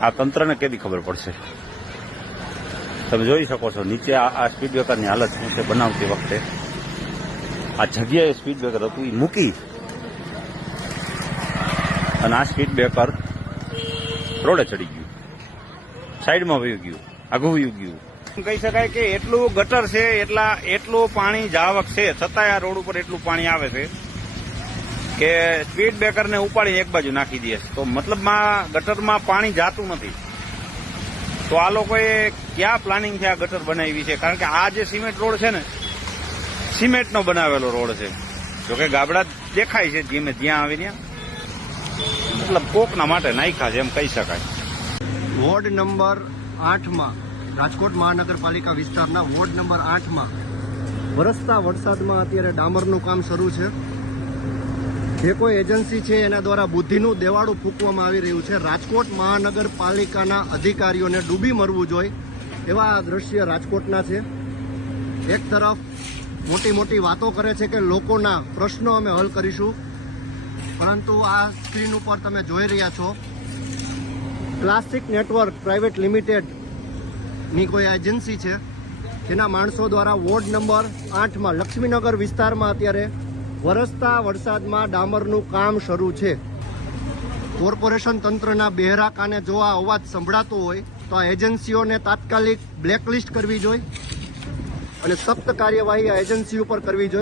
આ તંત્રને કેદી ખબર પડશે? તમે જોઈ શકો છો નીચે આ સ્પીડ બ્રેકરની હાલત શું છે. બનાવતી વખતે આ જગ્યાએ સ્પીડ બ્રેકર હતું એ મૂકી અને આ સ્પીડ બ્રેકર રોડે ચડી ગયું, સાઈડમાં વયું ગયું, આઘું વયું ગયું. કહી શકાય કે એટલું ગટર છે, એટલું પાણી જાવક છે, છતાંય આ રોડ ઉપર એટલું પાણી આવે છે કે સ્પીડ બ્રેકરને ઉપાડીને એક બાજુ નાખી દે છે. તો મતલબમાં ગટરમાં પાણી જાતું નથી. તો આ લોકોએ ક્યાં પ્લાનિંગ છે આ ગટર બનાવી છે? કારણ કે આ જે સિમેન્ટ રોડ છે ને, સિમેન્ટનો બનાવેલો રોડ છે. જોકે ગાબડા દેખાય છે ધીમે જ્યાં આવે ત્યાં, મતલબ કોકના માટે નાખ્યા છે એમ કહી શકાય. વોર્ડ નંબર 8માં રાજકોટ મહાનગરપાલિકા વિસ્તારના વોર્ડ નંબર 8માં વરસતા વરસાદમાં અત્યારે ડામરનું કામ શરૂ છે. જે કોઈ એજન્સી છે એના દ્વારા બુદ્ધિનું દેવાળું ફૂંકવામાં આવી રહ્યું છે. રાજકોટ મહાનગરપાલિકાના અધિકારીઓને ડૂબી મરવું જોઈએ એવા આ દ્રશ્ય રાજકોટના છે. એક તરફ મોટી મોટી વાતો કરે છે કે લોકોના પ્રશ્નો અમે હલ કરીશું, પરંતુ આ સ્ક્રીન ઉપર તમે જોઈ રહ્યા છો પ્લાસ્ટિક નેટવર્ક પ્રાઇવેટ લિમિટેડની કોઈ એજન્સી છે, જેના માણસો દ્વારા વોર્ડ નંબર 8માં લક્ષ્મીનગર વિસ્તારમાં અત્યારે વરસતા વરસાદમાં ડામરનું કામ શરૂ છે. કોર્પોરેશન તંત્રના બહેરા કાને જો આ અવાજ સંભળાતો હોય તો આ એજન્સીઓને તાત્કાલિક બ્લેકલિસ્ટ કરવી જોઈએ અને સખ્ત કાર્યવાહી આ એજન્સી ઉપર કરવી જોઈએ.